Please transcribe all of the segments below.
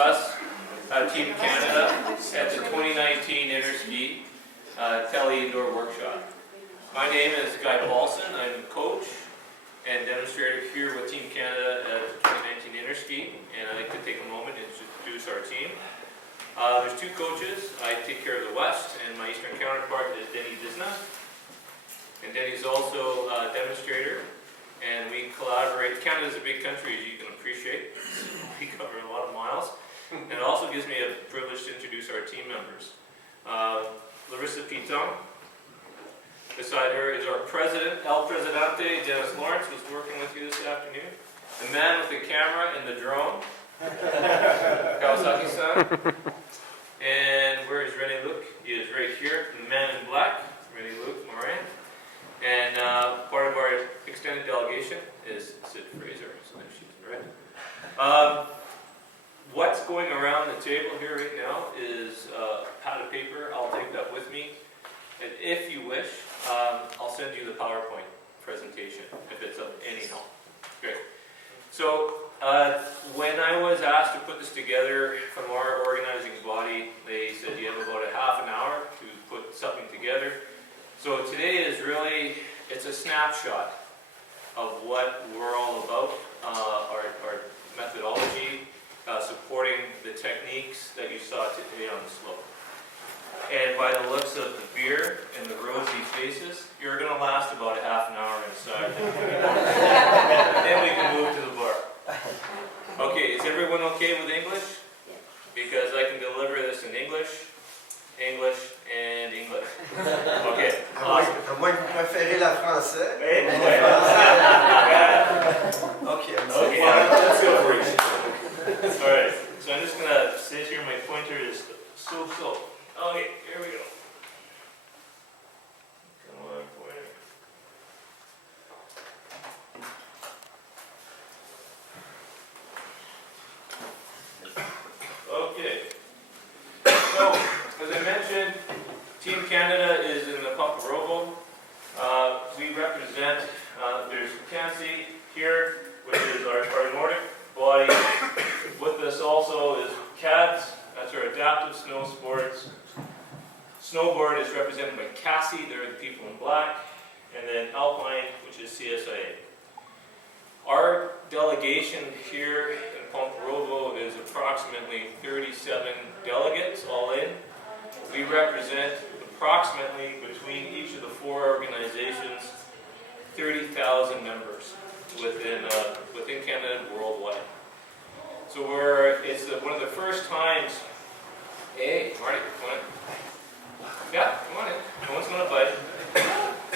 us, Team Canada, at the 2019 Interski Tele Indoor Workshop. My name is Guy Paulson. I'm coach and demonstrator here with Team Canada at the 2019 Interski, and I'd like to take a moment and introduce our team. There's two coaches. I take care of the West, and my Eastern counterpart is Denny Disna. And Denny's also a demonstrator, and we collaborate. Canada's a big country, as you can appreciate. We cover a lot of miles. And it also gives me a privilege to introduce our team members. Larissa Piton. Beside her is our president, El Presidente, Dennis Lawrence, who's working with you this afternoon. The man with the camera and the drone, Kawasaki-san. And where is René Luc? He is right here. The man in black, René Luc Morin. And part of our extended delegation is Sid Fraser. So there she is, right? What's going around the table here right now is a pad of paper. I'll take that with me. And if you wish, I'll send you the PowerPoint presentation if it's of any help. Great. So when I was asked to put this together from our organizing body, they said you have about a half an hour to put something together. So today is really, it's a snapshot of what we're all about, our methodology, supporting the techniques that you saw today on the slope. And by the looks of the beer and the rosy faces, you're going to last about a half an hour inside. Then we can move to the bar. Okay, is everyone okay with English? Because I can deliver this in English, English, and English. Okay. Awesome. À moins que vous préférez la français. Okay, let's go for it. Alright, so I'm just going to sit here, my pointer is so. Okay, here we go. Come on, pointer. Okay. So, as I mentioned, Team Canada is in the Paparovo. We represent, there's CANSI here, which is our Nordic body. With us also is CADS, that's our Adaptive Snow Sports. Snowboard is represented by CASI, they're the people in black. And then Alpine, which is CSIA. Our delegation here in Paparovo is approximately 37 delegates all in. We represent approximately, between each of the four organizations, 30,000 members within Canada and worldwide. So it's one of the first times. Hey, Marty, come on in. Yeah, come on in. No one's going to bite.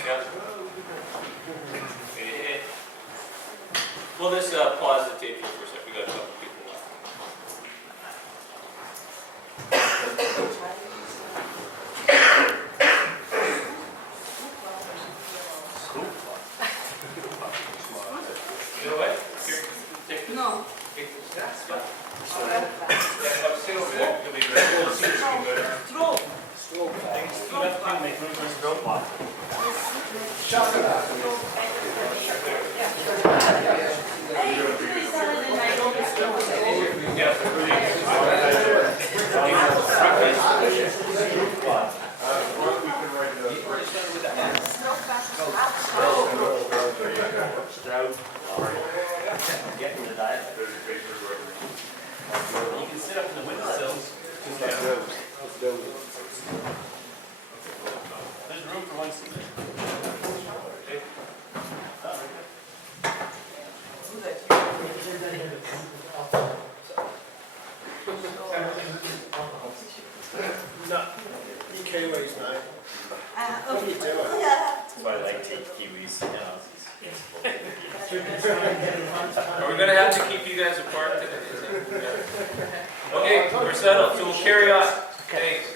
Yeah. Hey. We'll just pause the tape here for a second. We got a couple people left. You know what? Here, take this. No. Take this. That's fine. Yeah, I'll sit over there. You'll be great. We'll see this one good. You can sit up in the windowsills. There's room for one seat. No, you Kiwis, mate. What are you doing? That's why I like take Kiwis and Aussies. Are we going to have to keep you guys apart today? Okay, we're settled, so we'll carry on. Thanks.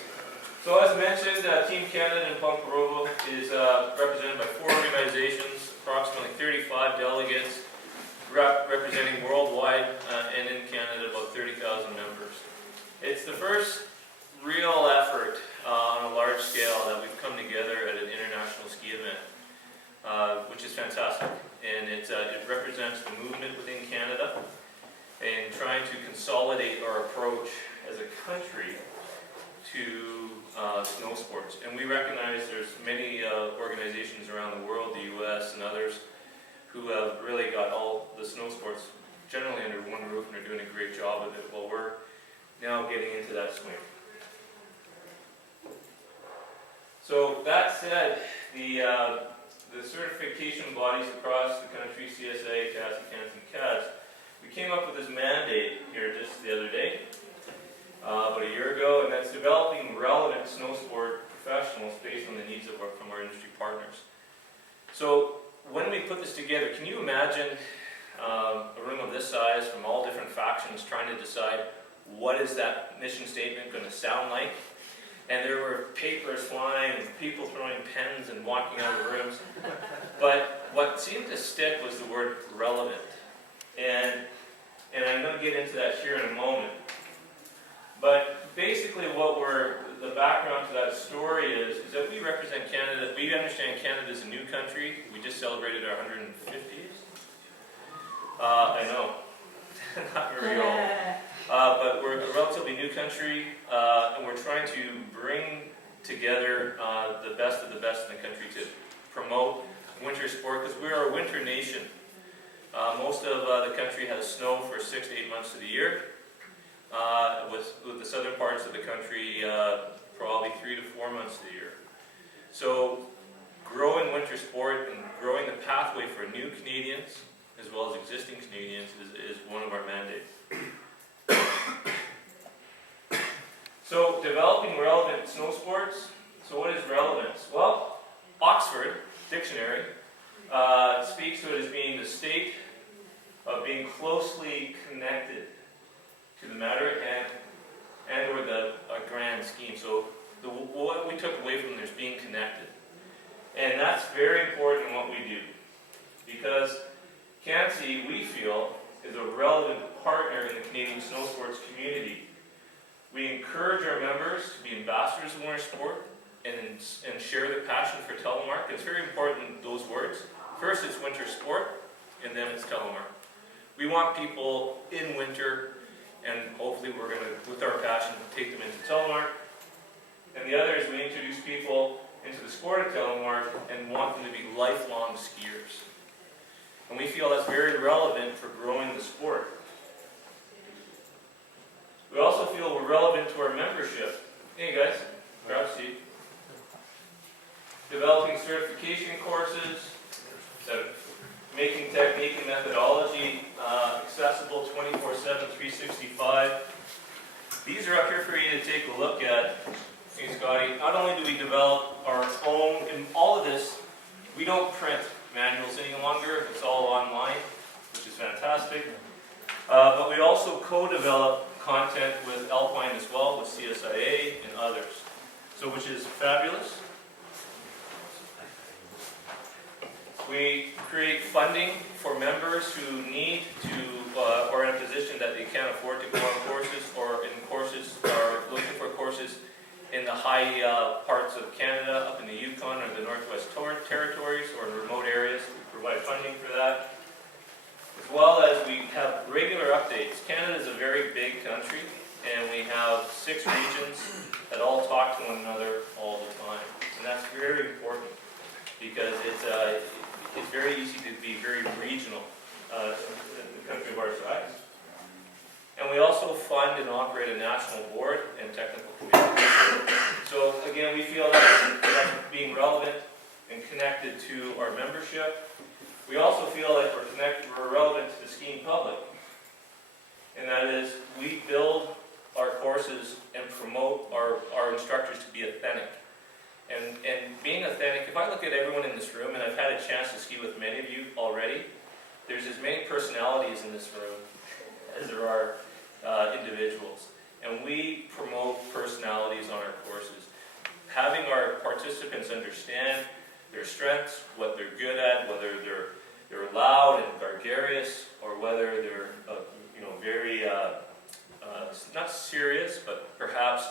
So as mentioned, Team Canada in Paparovo is represented by four organizations, approximately 35 delegates, representing worldwide and in Canada about 30,000 members. It's the first real effort on a large scale that we've come together at an international ski event, which is fantastic. And it represents the movement within Canada and trying to consolidate our approach to snow sports. And we recognize there's many organizations around the world, the US and others, who have really got all the snow sports generally under one roof and are doing a great job of it, while we're now getting into that swing. So that said, the certification bodies across the country, CSA, CASI, CANSI, and CAS, we came up with this mandate here just the other day, about a year ago, and that's developing relevant snow sport professionals based on the needs from our industry partners. So when we put this together, can you imagine a room of this size from all different factions trying to decide what is that mission statement going to sound like? And there were papers flying, and people throwing pens and walking out of the rooms. But what seemed to stick was the word relevant. And I'm going to get into that here in a moment. But basically the background to that story is that we represent Canada. We understand Canada is a new country. We just celebrated our 150th. I know, not very old. But we're a relatively new country, and we're trying to bring together the best of the best in the country to promote winter sport, because we're a winter nation. Most of the country has snow for 6 to 8 months of the year, with the southern parts of the country probably 3 to 4 months of the year. So growing winter sport and growing the pathway for new Canadians, as well as existing Canadians, is one of our mandates. So, developing relevant snow sports. So what is relevance? Well, Oxford Dictionary speaks to it as being the state of being closely connected to the matter and or a grand scheme. So what we took away from there is being connected. And that's very important in what we do. Because CANSI, we feel, is a relevant partner in the Canadian snow sports community. We encourage our members to be ambassadors of winter sport and share their passion for telemark. It's very important, those words. First, it's winter sport, and then it's telemark. We want people in winter, and hopefully we're going to, with our passion, take them into telemark. And the other is we introduce people into the sport of telemark and want them to be lifelong skiers. And we feel that's very relevant for growing the sport. We also feel we're relevant to our membership. Hey guys, grab a seat. Developing certification courses, making technique and methodology accessible 24/7, 365. These are up here for you to take a look at. Hey Scotty, not only do we develop our own, in all of this, we don't print manuals any longer, it's all online, which is fantastic. But we also co-develop content with Alpine as well, with CSIA and others, so which is fabulous. We create funding for members who need to, or in a position that they can't afford to go on courses, or in courses, or looking for courses in the high parts of Canada, up in the Yukon or the Northwest Territories, or in remote areas. We provide funding for that. As well as we have regular updates. Canada is a very big country, and we have 6 regions that all talk to one another all the time. And that's very important, because it's very easy to be very regional in a country of our size. And we also fund and operate a national board and technical committee. So again, we feel that's being relevant and connected to our membership. We also feel like we're relevant to the skiing public. And that is, we build our courses and promote our instructors to be authentic. And being authentic, if I look at everyone in this room, and I've had a chance to ski with many of you already, there's as many personalities in this room as there are individuals. And we promote personalities on our courses. Having our participants understand their strengths, what they're good at, whether they're loud and gregarious, or whether they're very not serious, but perhaps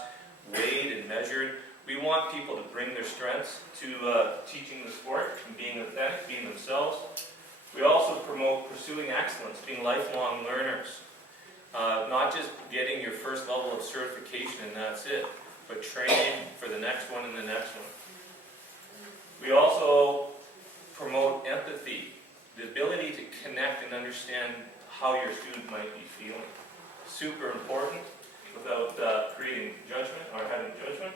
weighed and measured. We want people to bring their strengths to teaching the sport and being authentic, being themselves. We also promote pursuing excellence, being lifelong learners. Not just getting your first level of certification and that's it. but training for the next one and the next one. We also promote empathy, the ability to connect and understand how your student might be feeling. Super important without creating judgment or having judgment.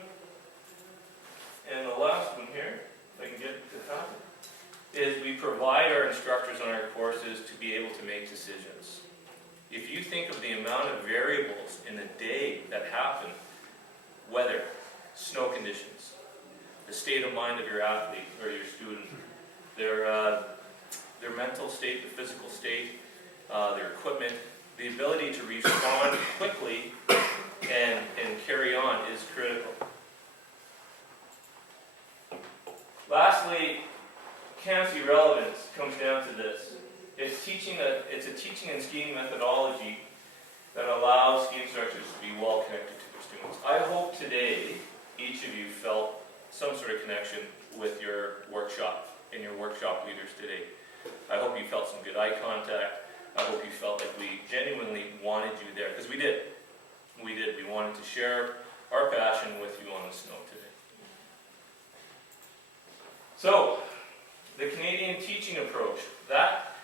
And the last one here, if I can get it to happen, is we provide our instructors on our courses to be able to make decisions. If you think of the amount of variables in a day that happen, weather, snow conditions, the state of mind of your athlete or your student, their mental state, the physical state, their equipment, the ability to respond quickly and carry on is critical. Lastly, CANSI relevance comes down to this. It's a teaching and skiing methodology that allows ski instructors to be well connected to their students. I hope today each of you felt some sort of connection with your workshop and your workshop leaders today. I hope you felt some good eye contact. I hope you felt like we genuinely wanted you there, because we did. We did. We wanted to share our passion with you on the snow today. So, the Canadian teaching approach, that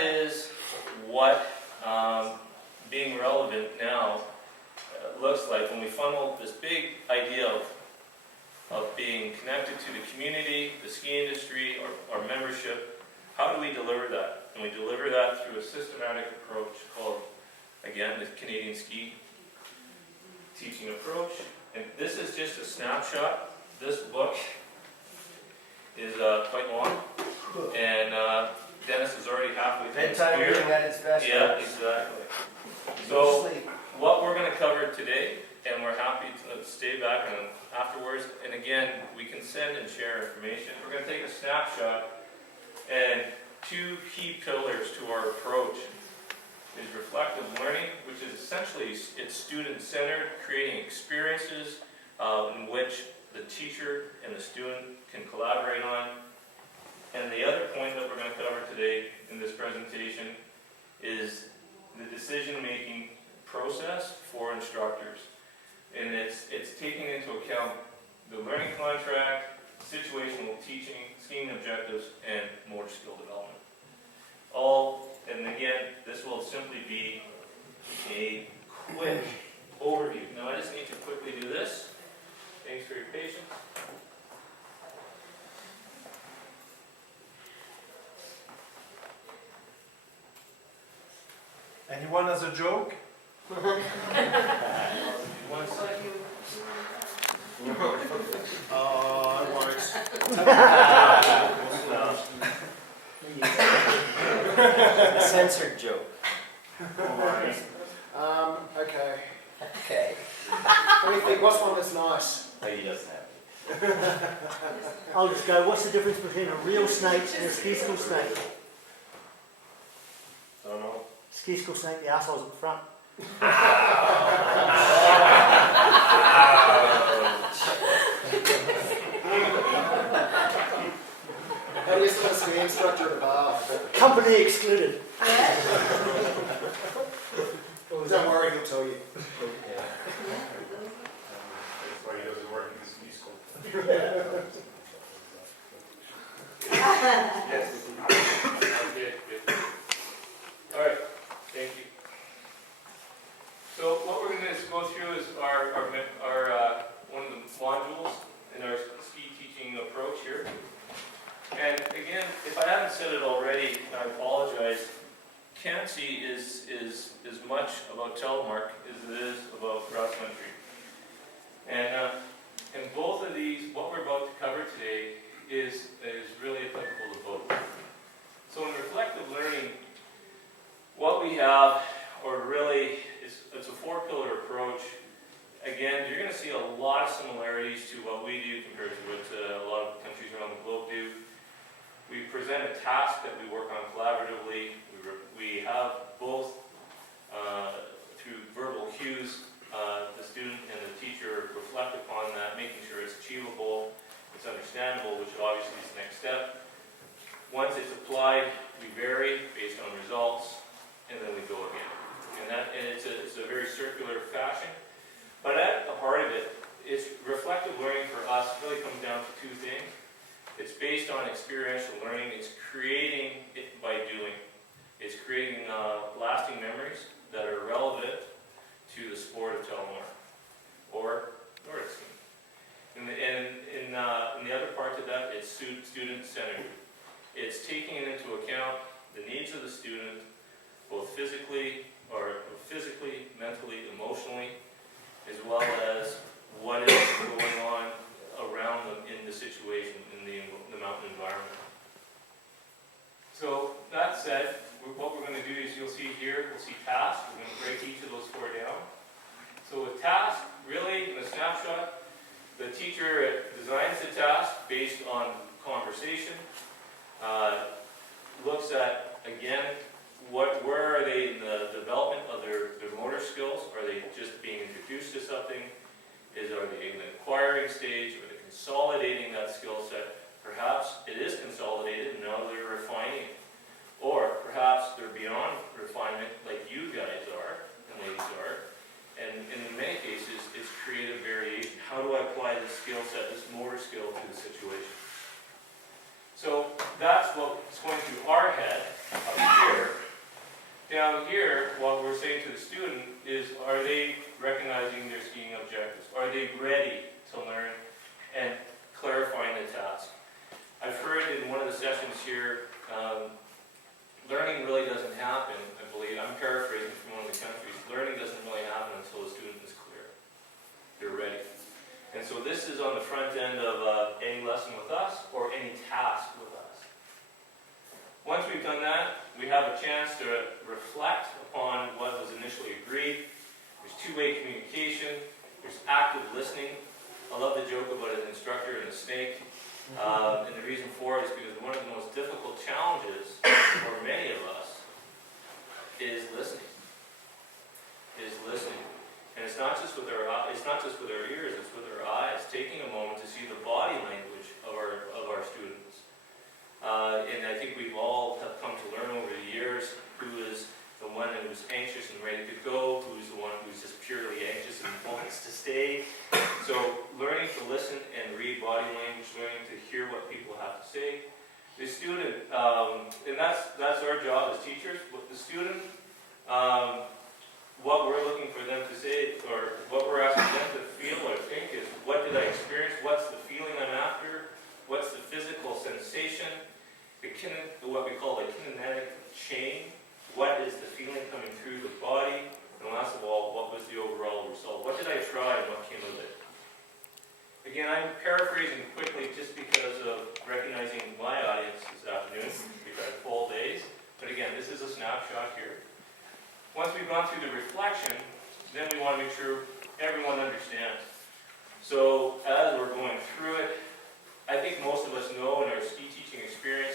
is what being relevant now looks like when we funnel this big idea of being connected to the community, the ski industry, our membership. How do we deliver that? And we deliver that through a systematic approach called, again, the Canadian Ski Teaching Approach. And this is just a snapshot. This book is quite long, and Dennis is already halfway through Bedtime his reading at its best. Yeah, exactly. So, what we're going to cover today, and we're happy to stay back and afterwards, and again, we can send and share information. We're going to take a snapshot, and two key pillars to our approach is reflective learning, which is essentially it's student-centered, creating experiences in which the teacher and the student can collaborate on. And the other point that we're going to cover today in this presentation is the decision-making process for instructors. And it's taking into account the learning contract, situational teaching, skiing objectives, and motor skill development. And again, this will simply be a quick overview. Now I just need to quickly do this. Thanks for your patience. Anyone has a joke? One second. I won't. A censored joke. Okay. Okay. What do you think? What's one that's nice? No, he doesn't have it. I'll just go, what's the difference between a real snake and a ski school snake? I don't know. Ski school snake, the asshole's up front. How do you still ski instructor at the bar? Company excluded. Don't worry, he'll tell you. That's why he doesn't work in ski school. Yes. Good. All right. Thank you. So what we're going to go through is our one of the modules in our ski teaching approach here. And again, if I haven't said it already, I apologize. CANSI is as much about telemark as it is about cross country. And both of these, what we're about to cover today, is really applicable to both. So in reflective learning, what we have, or really, it's a four-pillar approach. Again, you're going to see a lot of similarities to what we do compared to what a lot of countries around the globe do. We present a task that we work on collaboratively. We have both, through verbal cues, the student and the teacher reflect upon that, making sure it's achievable, it's understandable, which obviously is the next step. Once it's applied, we vary based on results, and then we go again. And it's a very circular fashion. But at the heart of it experiential learning. It's creating it by doing. It's creating lasting memories that are relevant to the sport of Telmore or Nordic skiing. And the other part to that, it's student-centered. It's taking into account the needs of the student, both physically, mentally, emotionally, as well as what is going on around them in the situation, in the mountain environment. So that said, what we're going to do is you'll see here, we'll see tasks. We're going to break each of those 4 down. So with task, really, in a snapshot, the teacher designs the task based on conversation, looks at, again, where are they in the development of their motor skills? Are they just being introduced to something? Are they in the acquiring stage? Are they consolidating that skill set? Perhaps it is consolidated and now they're refining it. Or perhaps they're beyond refinement like you guys are and ladies are. And in many cases, it's creative variation. How do I apply this skill set, this motor skill to the situation? So that's what's going through our head up here. Down here, what we're saying to the student is, are they recognizing their skiing objectives? Are they ready to learn and clarifying the task? I've heard in one of the sessions here, learning really doesn't happen, I believe. I'm paraphrasing from one of the countries. Learning doesn't really happen until the student is clear. They're ready. And so this is on the front end of any lesson with us or any task with us. Once we've done that, we have a chance to reflect upon what was initially agreed. There's two-way communication. There's active listening. I love the joke about an instructor and a snake. And the reason for it is because one of the most difficult challenges for many of us is listening. And it's not just with our ears, it's with our eyes, taking a moment to see the body language of our students. And I think we've all have come to learn over the years who is the one who's anxious and ready to go, who's the one who's just purely anxious and wants to stay. So learning to listen and read body language, learning to hear what people have to say. The student, and that's our job as teachers, but the student, what we're looking for them to say, or what we're asking them to feel or think is, what did I experience? What's the feeling I'm after? What's the physical sensation? What we call the kinetic chain. What is the feeling coming through the body? And last of all, what was the overall result? What did I try and what came of it? Again, I'm paraphrasing quickly just because of recognizing my audience this afternoon. We've had full days. But again, this is a snapshot here. Once we've gone through the reflection, then we want to make sure everyone understands. So as we're going through it, I think most of us know in our ski teaching experience,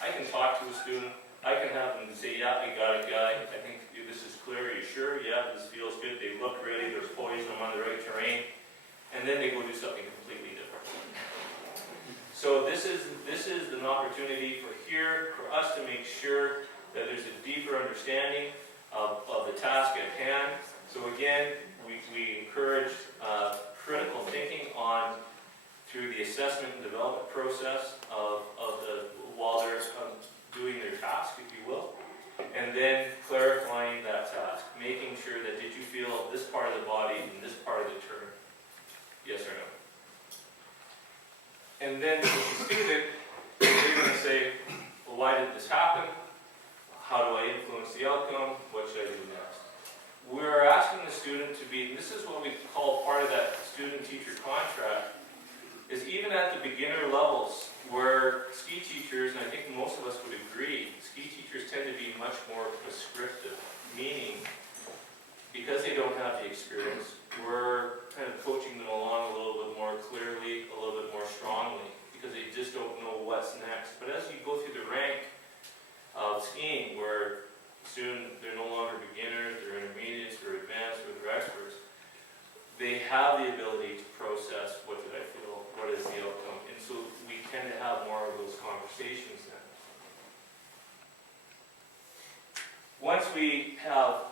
I can talk to a student, I can have them say, yeah, I got it, guy. I think this is clear. Are you sure? Yeah, this feels good. They look ready. They're poised. I'm on the right terrain. And then they go do something completely different. So this is an opportunity for us to make sure that there's a deeper understanding of the task at hand. So again, we encourage critical thinking through the assessment and development process while they're doing their task, if you will, and then clarifying that task, making sure that did you feel this part of the body in this part of the turn, yes or no. And then with the student, they're going to say, well, why did this happen? How do I influence the outcome? What should I do next? We're asking the student to be, this is what we call part of that student-teacher contract, is even at the beginner levels where ski teachers, and I think most of us would agree, ski teachers tend to be much more prescriptive, meaning because they don't have the experience, we're kind of coaching them along a little bit more clearly, a little bit more strongly, because they just don't know what's next. But as you go through the rank of skiing, where soon they're no longer beginners, they're intermediates, they're advanced, or they're experts, they have the ability to process, what did I feel, what is the outcome, and so we tend to have more of those conversations then. Once we have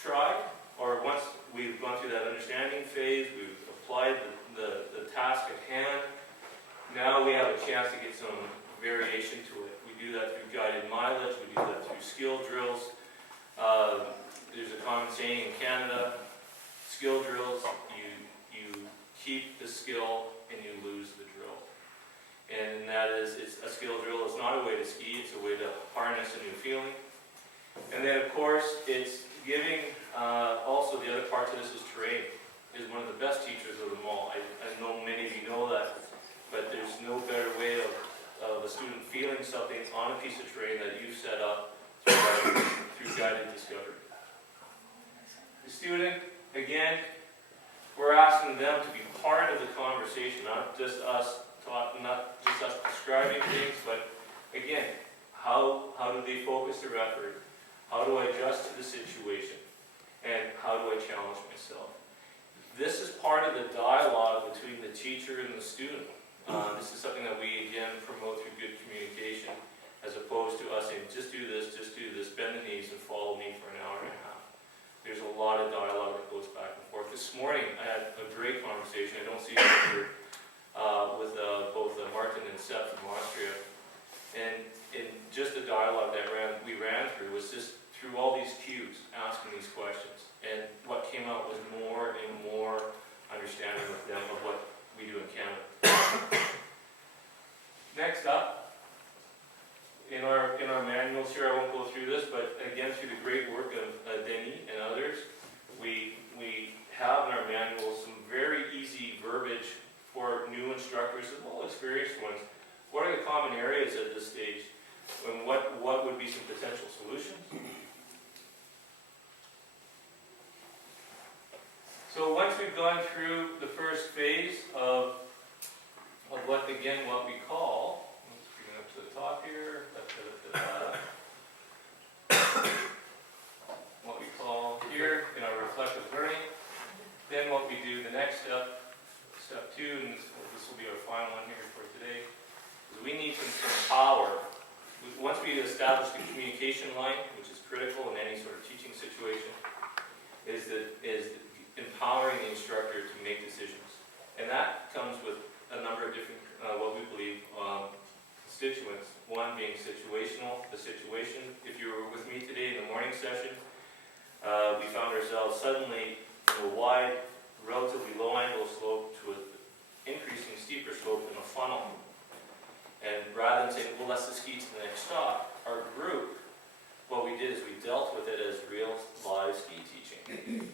tried, or once we've gone through that understanding phase, we've applied the task at hand, Now we have a chance to get some variation to it. We do that through guided mileage, we do that through skill drills. There's a common saying in Canada, skill drills, you keep the skill and you lose the drill. And that is, a skill drill is not a way to ski, it's a way to harness a new feeling. And then of course, it's giving, also the other part to this is terrain, is one of the best teachers of them all. I know many of you know that, but there's no better way of a student feeling something on a piece of terrain that you've set up through guided discovery. The student, again, we're asking them to be part of the conversation, not just us describing things, but again, how do they focus their effort? How do I adjust to the situation? And how do I challenge myself? This is part of the dialogue between the teacher and the student. This is something that we, again, promote through good communication, as opposed to us saying, just do this, bend the knees and follow me for an hour and a half. There's a lot of dialogue that goes back and forth. This morning, I had a great conversation. I don't see it here, with both Martin and Seth from Austria. And in just the dialogue that we ran through was just through all these cues, asking these questions. And what came out was more and more understanding with them of what we do in Canada. Next up, in our manuals here, I won't go through this, but again, through the great work of Denis and others, we have in our manuals some very easy verbiage for new instructors as well as experienced ones. What are the common areas at this stage, and what would be some potential solutions? So once we've gone through the first phase of what we call, let's bring it up to the top here, what we call here in our reflective learning, then what we do, the next step 2, and this will be our final one here for today, is we need some power. Once we establish the communication line, which is critical in any sort of teaching situation, is empowering the instructor to make decisions. And that comes with a number of different, what we believe, constituents. One being situational, the situation. If you were with me today in the morning session, we found ourselves suddenly from a wide, relatively low angle slope to an increasing steeper slope in a funnel. And rather than saying, well, let's just ski to the next stop, our group, what we did is we dealt with it as real live ski teaching.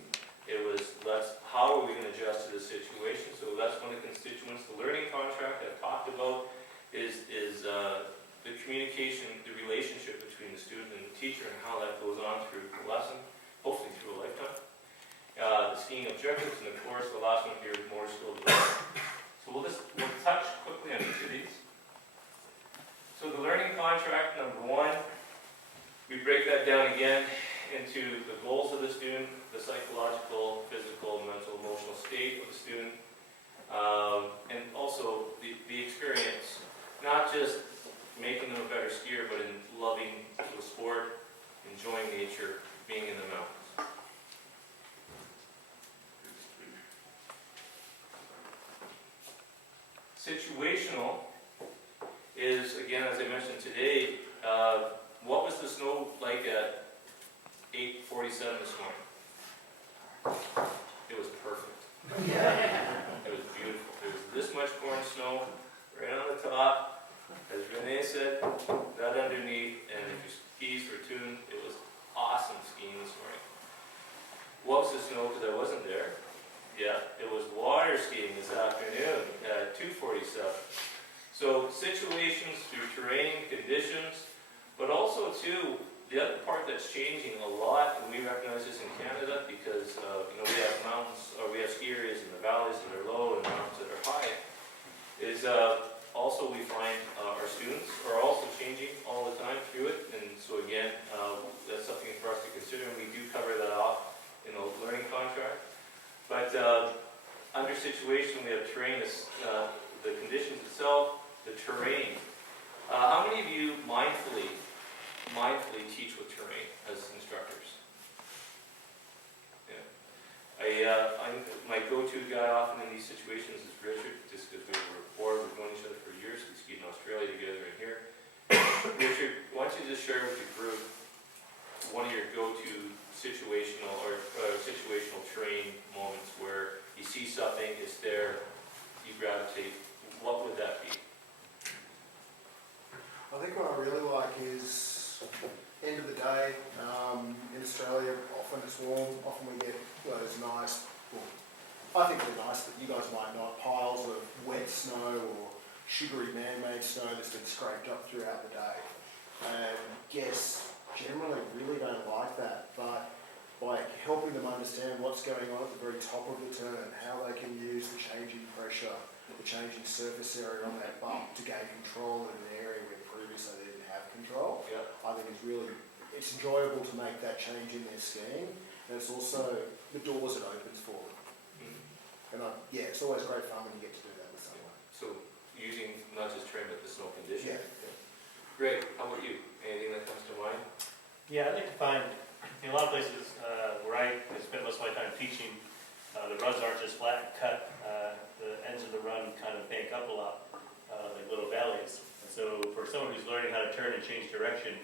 It was, how are we going to adjust to the situation? So that's one of the constituents. The learning contract I've talked about is the communication, the relationship between the student and the teacher, and how that goes on through the lesson, hopefully through a lifetime. The skiing objectives, and of course the last one here is motor skill development. So we'll touch quickly on each of these. So the learning contract, number 1, we break that down again into the goals of the student, the psychological, physical, mental, emotional state of the student, and also the experience, not just making them a better skier, but in loving the sport, enjoying nature, being in the mountains. Situational is, again, as I mentioned today, what was the snow like at 8:47 this morning? It was perfect. It was beautiful. There was this much corn snow right on the top, as Renee said, that underneath, and if your skis were tuned, it was awesome skiing this morning. What was the snow? Because I wasn't there. Yeah, it was water skiing this afternoon at 2:47. So situations through terrain, conditions, but also too, the other part that's changing a lot, and we recognize this in Canada because we have mountains, or we have ski areas in the valleys that are low and mountains that are high, is also we find our students are also changing all the time through it, and so again, that's something for us to consider, and we do cover that off in the learning contract. But under situation, we have terrain, the conditions itself, the terrain. How many of you mindfully teach with terrain as instructors? Yeah. My go-to guy often in these situations is Richard, just because we were rapport, we've known each other for years, we skied in Australia together and here. Richard, why don't you just share with the group one of your go-to situational situational terrain moments where you see something, it's there, you gravitate, what would that be? I think what I really like is, end of the day, in Australia, often it's warm, often we get those nice, well, I think they're nice, but you guys might not, piles of wet snow or sugary man-made snow that's been scraped up throughout the day. And guests generally really don't like that, but by helping them understand what's going on at the very top of the turn, how they can use the changing pressure, the changing surface area on that bump to gain control in an area where previously they didn't have control, Yeah. I think it's enjoyable to make that change in their skiing, and it's also the doors it opens for them. And it's always great fun when you get to do that with someone. So using not just terrain but the snow condition. Yeah. Great. How about you? Anything that comes to mind? Yeah, I'd like to find, in a lot of places where I spend most of my time teaching, the runs aren't just flat and cut. The ends of the run kind of bank up a lot, like little valleys. And so for someone who's learning how to turn and change direction,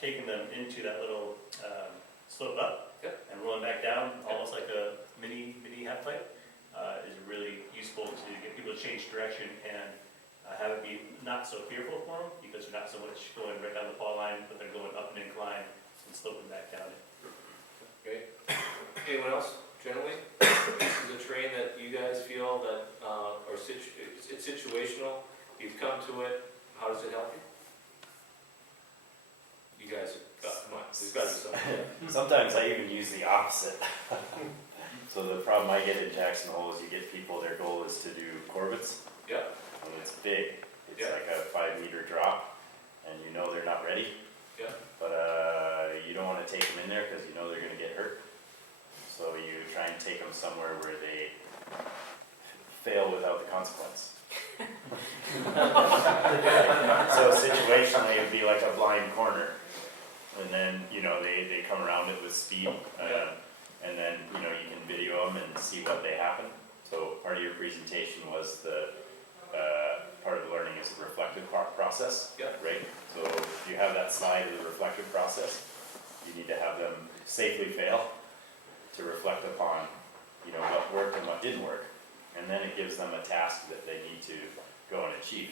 taking them into that little slope up and rolling back down, almost like a mini half pipe, is really useful to get people to change direction and have it be not so fearful for them, because they're not so much going right down the fall line, but they're going up an incline and sloping back down it. Great. Anyone else, generally? This is a terrain that you guys feel that it's situational, you've come to it, how does it help you? You guys, come on, there's got to be something. Sometimes I even use the opposite. So the problem I get in Jackson Hole is you get people, their goal is to do Corbett's. Yeah. And it's big. It's Yeah. like a 5-meter drop, and you know they're not ready. Yeah. But you don't want to take them in there because you know they're going to get hurt. So you try and take them somewhere where they fail without the consequence. So situationally, it'd be like a blind corner, and then they come around it with speed, and then you can video them and see what they happen. So part of your presentation was the part of the learning is the reflective process, right? So if you have that slide of the reflective process, you need to have them safely fail to reflect upon what worked and what didn't work, and then it gives them a task that they need to go and achieve.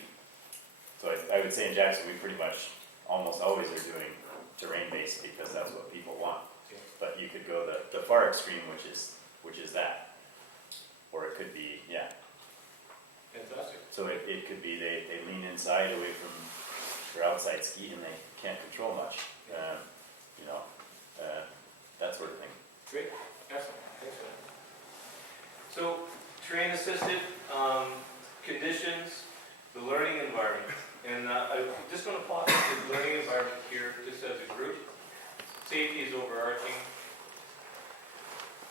So I would say in Jackson we pretty much almost always are doing terrain-based because that's what people want. But you could go the far extreme, which is that, or it could be Fantastic. So it could be they lean inside away from their outside ski and they can't control much, that sort of thing. Great. Excellent. Thanks for that. So terrain assisted conditions, the learning environment, and I'm just going to pause the learning environment here just as a group. Safety is overarching.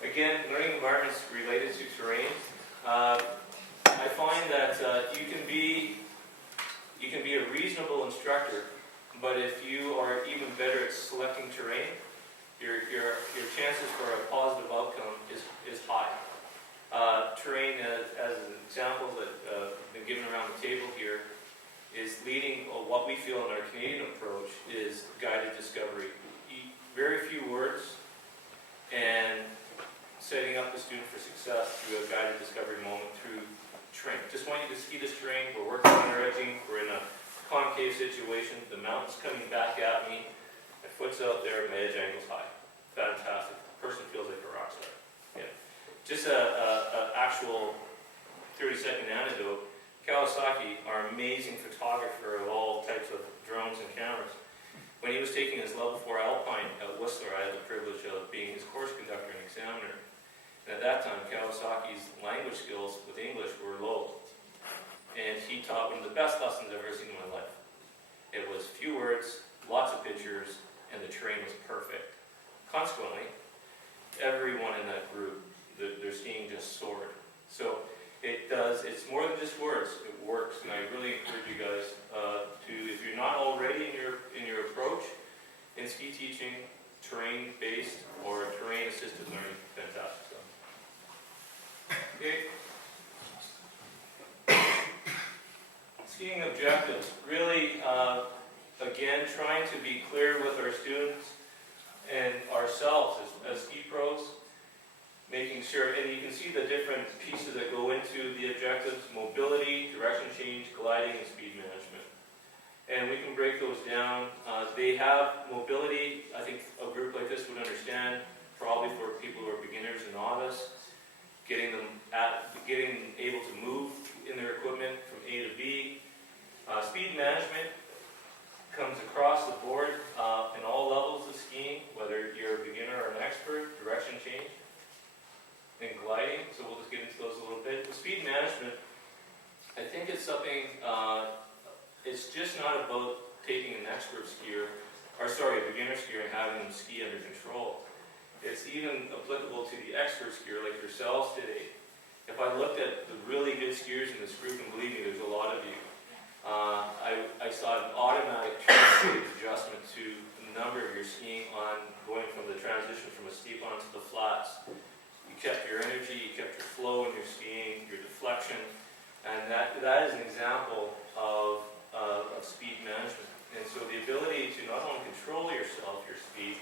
Again, learning environments related to terrain. I find that you can be a reasonable instructor, but if you are even better at selecting terrain, your chances for a positive outcome is high. Terrain, as an example that has been given around the table here, is leading what we feel in our Canadian approach is guided discovery. Very few words, and setting up the student for success through a guided discovery moment through terrain. Just want you to ski this terrain. We're working on our edging. We're in a concave situation. The mountain's coming back at me. My foot's out there. My edge angle's high. Fantastic. The person feels like a rock star. Yeah. Just a actual 30-second anecdote. Kawasaki, our amazing photographer of all types of drones and cameras, when he was taking his level 4 Alpine at Whistler, I had the privilege of being his course conductor and examiner. And at that time, Kawasaki's language skills with English were low. And he taught one of the best lessons I've ever seen in my life. It was few words, lots of pictures, and the terrain was perfect. Consequently, everyone in that group, their skiing just soared. So it's more than just words, it works. And I really encourage you guys if you're not already in your approach in ski teaching, terrain-based or terrain-assisted learning, fantastic stuff. was really, again, trying to be clear with our students and ourselves as ski pros, making sure, and you can see the different pieces that go into the objectives: mobility, direction change, gliding, and speed management. And we can break those down. They have mobility. I think a group like this would understand, probably for people who are beginners and novice, getting able to move in their equipment from A to B. Speed management comes across the board in all levels of skiing, whether you're a beginner or an expert. Direction change and gliding. So we'll just get into those a little bit. With speed management, I think it's something. It's just not about taking an expert skier, or sorry, a beginner skier, and having them ski under control. It's even applicable to the expert skier like yourselves today. If I looked at the really good skiers in this group, and believe me, there's a lot of you, I saw an automatic translate adjustment to the number of your skiing on going from the transition from a steep onto the flats. You kept your energy, you kept your flow in your skiing, your deflection, and that is an example of speed management. And so the ability to not only control yourself, your speed,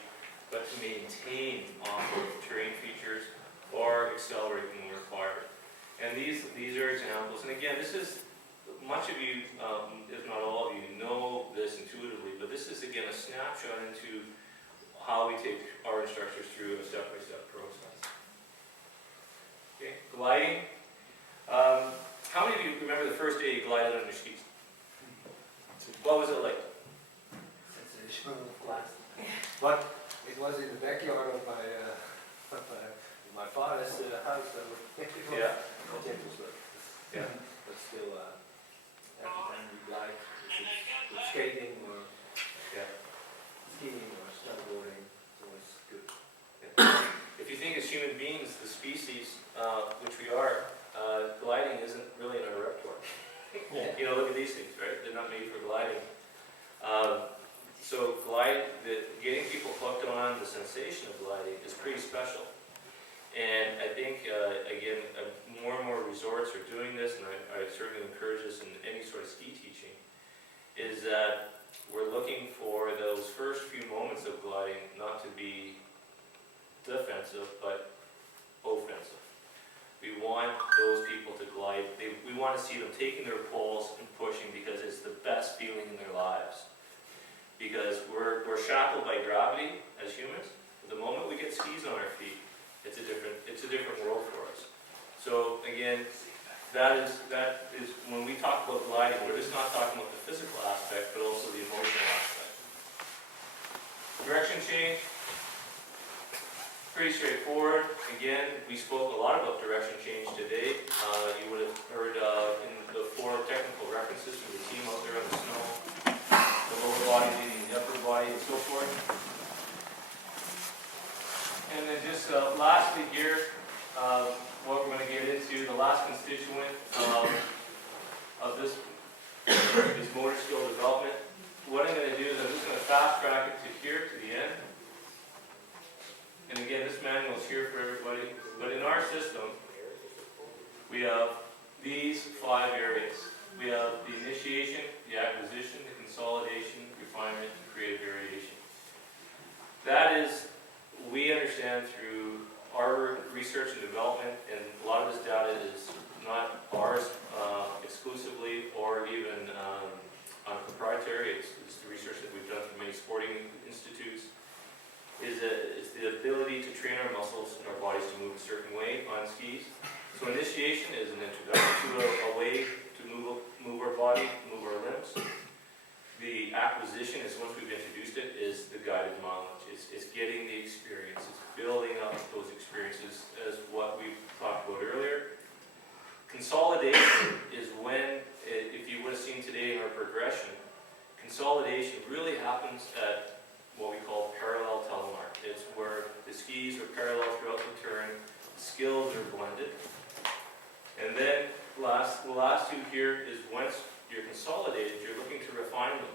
but to maintain off-road terrain features or accelerate when required. And these are examples. And again, this is, much of you, if not all of you, know this intuitively, but this is again a snapshot into how we take our instructors through a step-by-step process. Okay, gliding. How many of you remember the first day you glided on your skis? What was it like? Sensational blast. But it was in the backyard of my father's house. So it was Yeah. Yeah. But still, every time we glide, with skating or Yeah. skiing or snowboarding, it was good. If you think as human beings, the species, which we are, gliding isn't really in our repertoire. You know, look at these things, right? They're not made for gliding. So getting people hooked on the sensation of gliding is pretty special. And I think, again, more and more resorts are doing this, and I certainly encourage this in any sort of ski teaching, is that we're looking for those first few moments of gliding not to be defensive, but offensive. We want those people to glide. We want to see them taking their poles and pushing because it's the best feeling in their lives. Because we're shackled by gravity as humans. The moment we get skis on our feet, it's a different world for us. So again, that is when we talk about gliding, we're just not talking about the physical aspect, but also the emotional aspect. Direction change. Pretty straightforward. Again, we spoke a lot about direction change today. You would have heard in the 4 technical references from the team out there on the snow, the lower body leading the upper body, and so forth. And then just lastly here, what we're going to get into, the last constituent of this motor skill development. What I'm going to do is I'm just going to fast track it to here, to the end. And again, this manual is here for everybody, but in our system, we have these 5 areas. We have the initiation, the acquisition, the consolidation, refinement, and creative variation. That is, we understand through our research and development, and a lot of this data is not ours exclusively or even proprietary. It's the research that we've done from many sporting institutes. It's the ability to train our muscles and our bodies to move a certain way on skis. So initiation is an introduction to a way to move our body, move our limbs. The acquisition is, once we've introduced it, is the guided mileage. It's getting the experience. It's building up those experiences as what we talked about earlier. Consolidation is when, if you would have seen today in our progression, consolidation really happens at what we call parallel telemark. It's where the skis are parallel throughout the turn, the skills are blended. And then the last 2 here is once you're consolidated, you're looking to refine them.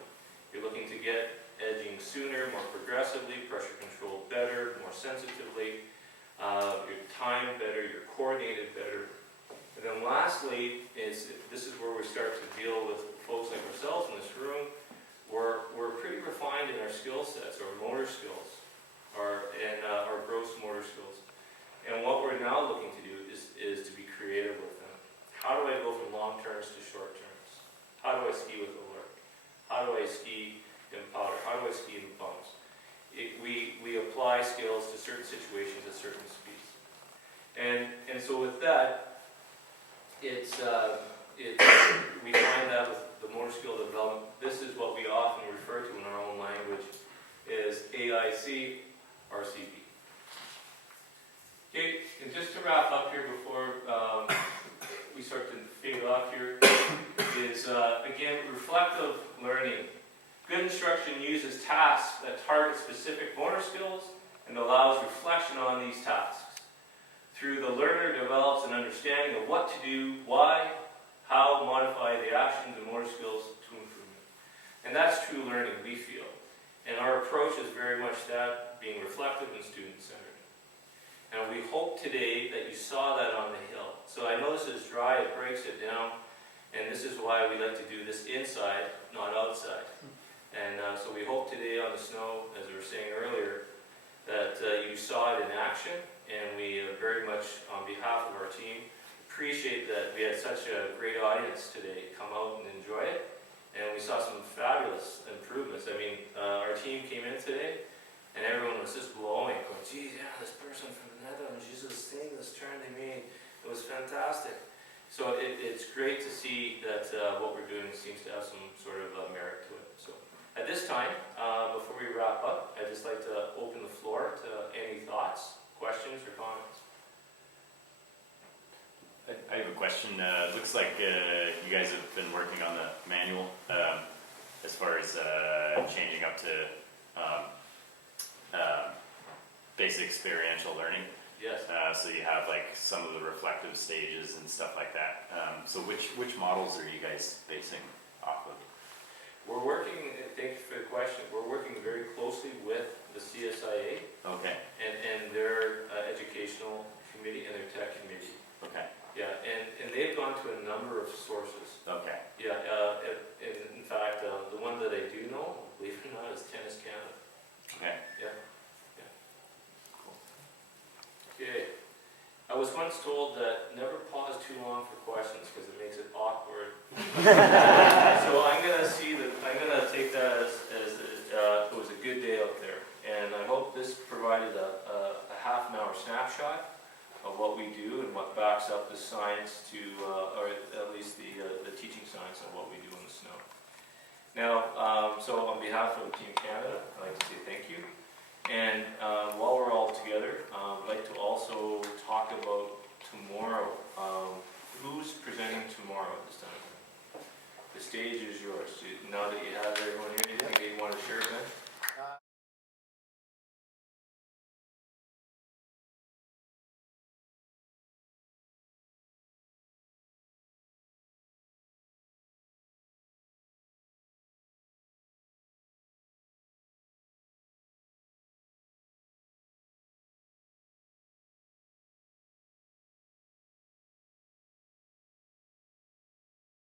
You're looking to get edging sooner, more progressively, pressure controlled better, more sensitively, your time better, you're coordinated better. And then lastly, this is where we start to deal with folks like ourselves in this room, we're pretty refined in our skill sets, our motor skills, our gross motor skills. And what we're now looking to do is to be creative with them. How do I go from long turns to short turns? How do I ski with a lure? How do I ski in powder? How do I ski in bumps? We apply skills to certain situations at certain speeds. And so with that, we find that with the motor skill development, this is what we often refer to in our own language is AIC RCB. Okay, and just to wrap up here before we start to fade off here, is again, reflective learning. Good instruction uses tasks that target specific motor skills and allows reflection on these tasks. Through the learner develops an understanding of what to do, why, how modify the actions and motor skills to improvement. And that's true learning, we feel. And our approach is very much that, being reflective and student-centered. And we hope today that you saw that on the hill. So I know this is dry, it breaks it down, and this is why we like to do this inside, not outside. And so we hope today on the snow, as we were saying earlier, that you saw it in action, and we very much, on behalf of our team, appreciate that we had such a great audience today come out and enjoy it. And we saw some fabulous improvements. I mean, our team came in today, and everyone was just blowing, going, geez, yeah, this person from the Netherlands, she's just seeing this turn they made. It was fantastic. So it's great to see that what we're doing seems to have some sort of merit to it. So at this time, before we wrap up, I'd just like to open the floor to any thoughts, questions, or comments. I have a question. It looks like you guys have been working on the manual as far as changing up to basic experiential learning. Yes. So you have like some of the reflective stages and stuff like that. So which models are you guys basing off of? We're working, thank you for the question, we're working very closely with the CSIA Okay. and their educational committee and their tech committee. Okay. Yeah, and they've gone to a number of sources. Okay. Yeah, in fact, the one that I do know, believe it or not, is Tennis Canada. Okay. Yeah. Okay. I was once told that never pause too long for questions because it makes it awkward. So I'm gonna take that as it was a good day out there, and I hope this provided a half an hour snapshot of what we do and what backs up the science to, or at least the teaching science of what we do in the snow. Now, so on behalf of Team Canada, I'd like to say thank you. And while we're all together, I'd like to also talk about tomorrow. Who's presenting tomorrow at this time? The stage is yours. Now that you have everyone here,